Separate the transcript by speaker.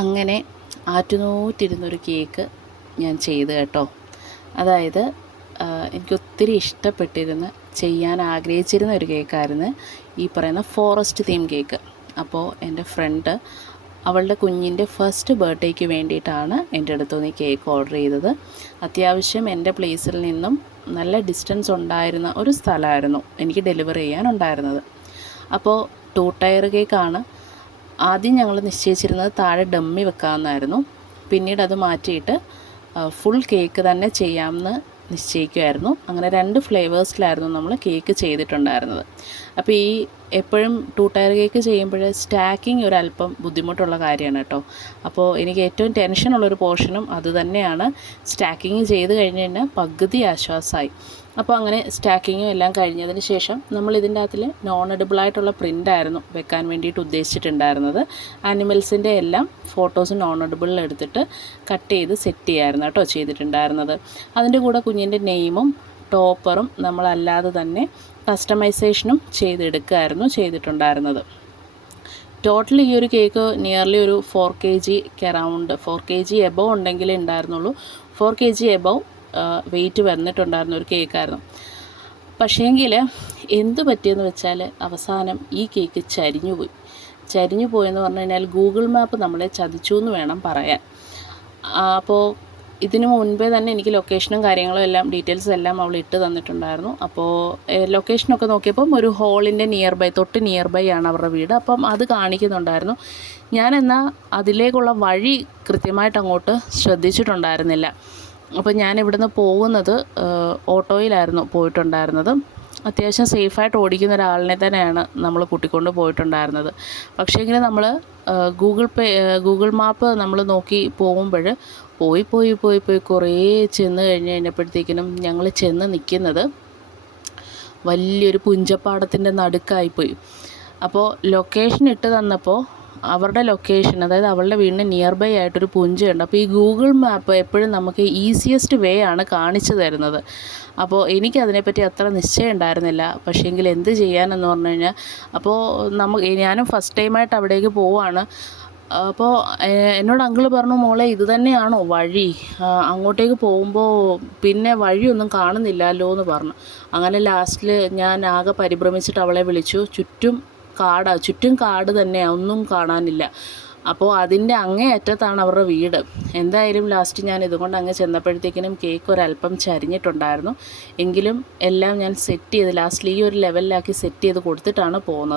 Speaker 1: അങ്ങനെ ആറ്റുനൂറ്റിരുന്നൊരു കേക്ക് ഞാൻ ചെയ്തു കേട്ടോ. അതായത് എനിക്കൊത്തിരി ഇഷ്ടപ്പെട്ടിരുന്ന ചെയ്യാൻ ആഗ്രഹിച്ചിരുന്ന ഒരു കേക്കായിരുന്നു ഈ പറയുന്ന ഫോറസ്റ്റ് തീം കേക്ക്. അപ്പോൾ എന്റെ ഫ്രണ്ട് അവളുടെ കുഞ്ഞിന്റെ ഫസ്റ്റ് ബർത്ത്ഡേക്ക് വേണ്ടിയിട്ടാണ് എന്റെ അടുത്തുനിന്ന് ഈ കേക്ക് ഓർഡർ ചെയ്തത്. അത്യാവശ്യം എന്റെ പ്ലേസിൽ നിന്നും നല്ല ഡിസ്റ്റൻസ് ഉണ്ടായിരുന്ന ഒരു സ്ഥലമായിരുന്നു എനിക്ക് ഡെലിവറി ചെയ്യാനുണ്ടായിരുന്നത്. അപ്പോൾ ടൂ ടയർ കേക്കാണ്. ആദ്യം ഞങ്ങൾ നിശ്ചയിച്ചിരുന്നത് താഴെ ഡമ്മി വെക്കാമെന്നായിരുന്നു പിന്നീട് അത് മാറ്റിയിട്ട് ഫുൾ കേക്ക് തന്നെ ചെയ്യാമെന്ന് നിശ്ചയിക്കുമായിരുന്നു അങ്ങനെ രണ്ട് ഫ്ലേവേഴ്സിലായിരുന്നു നമ്മൾ കേക്ക് ചെയ്തിട്ടുണ്ടായിരുന്നത്. അപ്പോൾ ഈ എപ്പോഴും ടു ടയർ കേക്ക് ചെയ്യുമ്പോൾ സ്റ്റാക്കിങ് ഒരല്പം ബുദ്ധിമുട്ടുള്ള കാര്യമാണ് കേട്ടോ. അപ്പോൾ എനിക്ക് ഏറ്റവും ടെൻഷനുള്ളൊരു പോർഷനും അതുതന്നെയാണ് സ്റ്റാക്കിങ് ചെയ്ത് കഴിഞ്ഞ് കഴിഞ്ഞാൽ പകുതി ആശ്വാസമായി. അപ്പോൾ അങ്ങനെ സ്റ്റാക്കിങ്ങും എല്ലാം കഴിഞ്ഞതിന് ശേഷം നമ്മൾ ഇതിന്റെ അകത്തിൽ നോൺ എഡിബിളായിട്ടുള്ള പ്രിന്റായിരുന്നു വെക്കാൻ വേണ്ടിയിട്ട് ഉദ്ദേശിച്ചിട്ടുണ്ടായിരുന്നത്. ആനിമൽസിന്റെ എല്ലാം ഫോട്ടോസ് നോൺ എഡിബിളിൽ എടുത്തിട്ട് കട്ട് ചെയ്ത് സെറ്റ് ചെയ്യായിരുന്നു കേട്ടോ ചെയ്തിട്ടുണ്ടായിരുന്നത്. അതിന്റെ കൂടെ കുഞ്ഞിന്റെ നെയിമും ടോപ്പറും നമ്മളല്ലാതെ തന്നെ കസ്റ്റമൈസേഷനും ചെയ്തെടുക്കുകയായിരുന്നു ചെയ്തിട്ടുണ്ടായിരുന്നത്. ടോട്ടൽ ഈ ഒരു കേക്ക് നിയർലി ഒരു ഫോർ കെ ജി കെറൗണ്ട് ഫോർ കെ ജി എബവ് ഉണ്ടെങ്കിലേ ഉണ്ടായിരുന്നുള്ളൂ. Four K G above weight വന്നിട്ടുണ്ടായിരുന്ന ഒരു കേക്കായിരുന്നു പക്ഷേങ്കിൽ എന്ത് പറ്റിയെന്ന് വെച്ചാൽ അവസാനം ഈ കേക്ക് ചരിഞ്ഞു പോയി. ചരിഞ്ഞു പോയെന്ന് പറഞ്ഞു കഴിഞ്ഞാൽ ഗൂഗിൾ മാപ്പ് നമ്മളെ ചതിച്ചു എന്ന് വേണം പറയാൻ. അപ്പോൾ ഇതിനു മുൻപേ തന്നെ എനിക്ക് ലൊക്കേഷനും കാര്യങ്ങളും എല്ലാം ഡീറ്റെയിൽസ് എല്ലാം അവൾ ഇട്ട് തന്നിട്ടുണ്ടായിരുന്നു. അപ്പോൾ ലൊക്കേഷനൊക്കെ നോക്കിയപ്പം ഒരു ഹോളിന്റെ നിയർ ബൈ തൊട്ട് നിയർ ബൈ ആണ് അവരുടെ വീട്. അപ്പം അത് കാണിക്കുന്നുണ്ടായിരുന്നു. ഞാൻ അതിലേക്കുള്ള വഴി കൃത്യമായിട്ട് അങ്ങോട്ട് ശ്രദ്ധിച്ചിട്ടുണ്ടായിരുന്നില്ല. അപ്പോൾ ഞാൻ ഇവിടുന്ന് പോകുന്നത് ഓട്ടോയിലായിരുന്നു പോയിട്ടുണ്ടായിരുന്നത്. അത്യാവശ്യം സേഫായിട്ട് ഓടിക്കുന്ന ഒരാളിനെ തന്നെയാണ് നമ്മൾ കൂട്ടിക്കൊണ്ട് പോയിട്ടുണ്ടായിരുന്നത്. പക്ഷേങ്കിൽ നമ്മൾ ഗൂഗിൾ പേ ഗൂഗിൾ മാപ്പ് നമ്മൾ നോക്കി പോകുമ്പോൾ പോയി പോയി പോയി പോയി കുറേ ചെന്ന് കഴിഞ്ഞ് കഴിഞ്ഞപ്പോഴത്തേക്കിനും ഞങ്ങൾ ചെന്ന് നിൽക്കുന്നത് വലിയൊരു പുഞ്ചപ്പാടത്തിന്റെ നടുക്കായിപ്പോയി. അപ്പോൾ ലൊക്കേഷൻ ഇട്ട് തന്നപ്പോൾ അവരുടെ ലൊക്കേഷൻ അതായത് അവളുടെ വീടിന് നിയർ ബൈ ആയിട്ടൊരു പുഞ്ചയുണ്ട്. അപ്പോൾ ഈ ഗൂഗിൾ മാപ്പ് എപ്പോഴും നമുക്ക് ഈസിയസ്റ്റ് വേ ആണ് കാണിച്ചു തരുന്നത്. അപ്പോൾ എനിക്കതിനെപ്പറ്റി അത്ര നിശ്ചയം ഉണ്ടായിരുന്നില്ല. പക്ഷേ പക്ഷേങ്കിൽ എന്ത് ചെയ്യാനെന്ന് പറഞ്ഞു കഴിഞ്ഞാൽ അപ്പോൾ നമുക്ക് ഞാനും ഫസ്റ്റ് ടൈമായിട്ട് അവിടേക്ക് പോവാണ്. അപ്പോൾ എന്നോട് അങ്കിൾ പറഞ്ഞു മോളെ ഇത് തന്നെയാണോ വഴി? അങ്ങോട്ടേക്ക് പോകുമ്പോൾ പിന്നെ വഴിയൊന്നും കാണുന്നില്ലല്ലോ എന്ന് പറഞ്ഞു. അങ്ങനെ ലാസ്റ്റിൽ ഞാൻ ആകെ പരിഭ്രമിച്ചിട്ട് അവളെ വിളിച്ചു. ചുറ്റും കാടാ. ചുറ്റും കാട് തന്നെയാണ് ഒന്നും കാണാനില്ല. അപ്പോൾ അതിന്റെ അങ്ങേ അറ്റത്താണ് അവരുടെ വീട്. എന്തായാലും ലാസ്റ്റ് ഞാൻ ഇതുകൊണ്ട് അങ്ങ് ചെന്നപ്പോഴത്തേക്കിനും കേക്ക് ഒരല്പം ചരിഞ്ഞിട്ടുണ്ടായിരുന്നു. എങ്കിലും എല്ലാം ഞാൻ സെറ്റ് ചെയ്ത് ലാസ്റ്റിൽ ഈ ഒരു ലെവലിലാക്കി സെറ്റ് ചെയ്ത് കൊടുത്തിട്ടാണ് പോകുന്നത്.